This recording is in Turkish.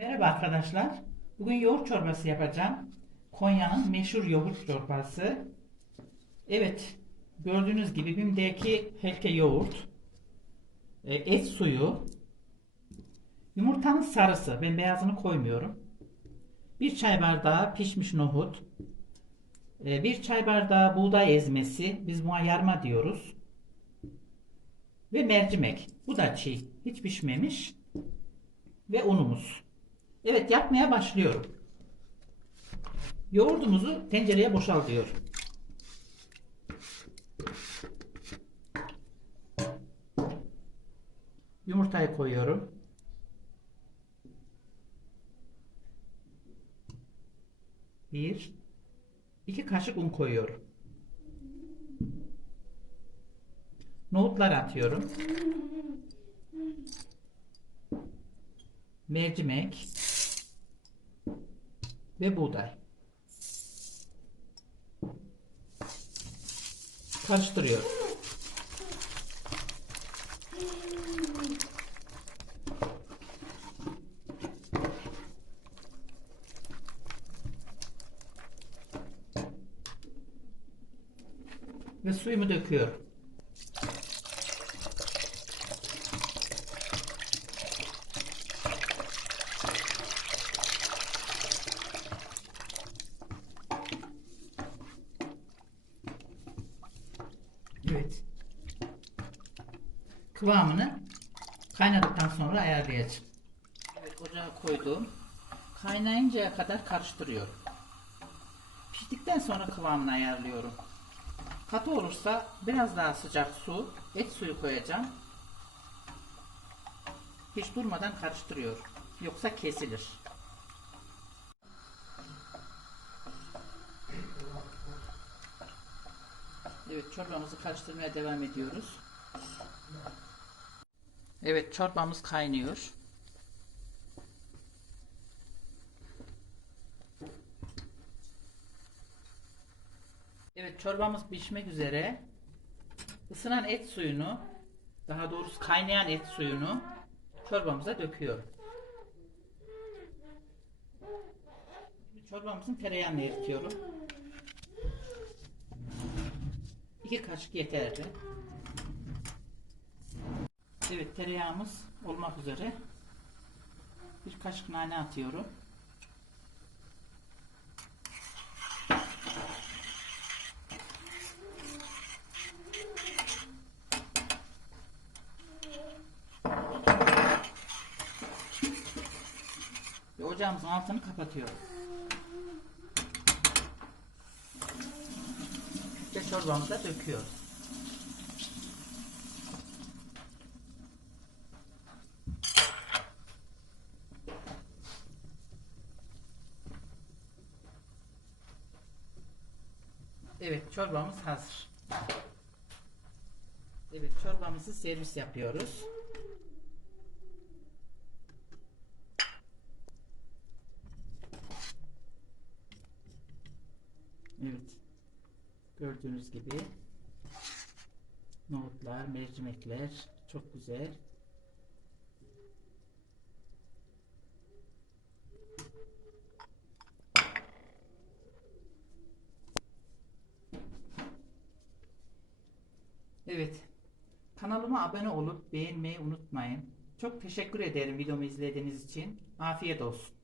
Merhaba arkadaşlar. Bugün yoğurt çorbası yapacağım. Konya'nın meşhur yoğurt çorbası. Evet, gördüğünüz gibi BİM'deki helke yoğurt, e, et suyu, yumurtanın sarısı, ben beyazını koymuyorum. Bir çay bardağı pişmiş nohut, e, bir çay bardağı buğday ezmesi, biz buna yarma diyoruz. Ve mercimek. Bu da çiğ, hiç pişmemiş. Ve unumuz. Evet yapmaya başlıyorum. Yoğurdumuzu tencereye boşaltıyorum. Yumurtayı koyuyorum. Bir, iki kaşık un koyuyorum. Nohutları atıyorum. Mercimek ve buğday. Karıştırıyorum. Ve suyumu döküyorum. Evet. Kıvamını kaynadıktan sonra ayarlayacağım. Evet ocağa koydum. Kaynayıncaya kadar karıştırıyorum. Piştikten sonra kıvamını ayarlıyorum. Katı olursa biraz daha sıcak su, et suyu koyacağım. Hiç durmadan karıştırıyorum. Yoksa kesilir. Evet çorbamızı karıştırmaya devam ediyoruz. Evet çorbamız kaynıyor. Evet çorbamız pişmek üzere. Isınan et suyunu, daha doğrusu kaynayan et suyunu çorbamıza döküyorum. Çorbamızın tereyağını eritiyorum. İki kaşık yeterli. Evet tereyağımız olmak üzere. Bir kaşık nane atıyorum. Ve ocağımızın altını kapatıyorum. Ve çorbamıza döküyoruz. Evet çorbamız hazır. Evet çorbamızı servis yapıyoruz. Evet. Gördüğünüz gibi nohutlar, mercimekler çok güzel. Evet. Kanalıma abone olup beğenmeyi unutmayın. Çok teşekkür ederim videomu izlediğiniz için. Afiyet olsun.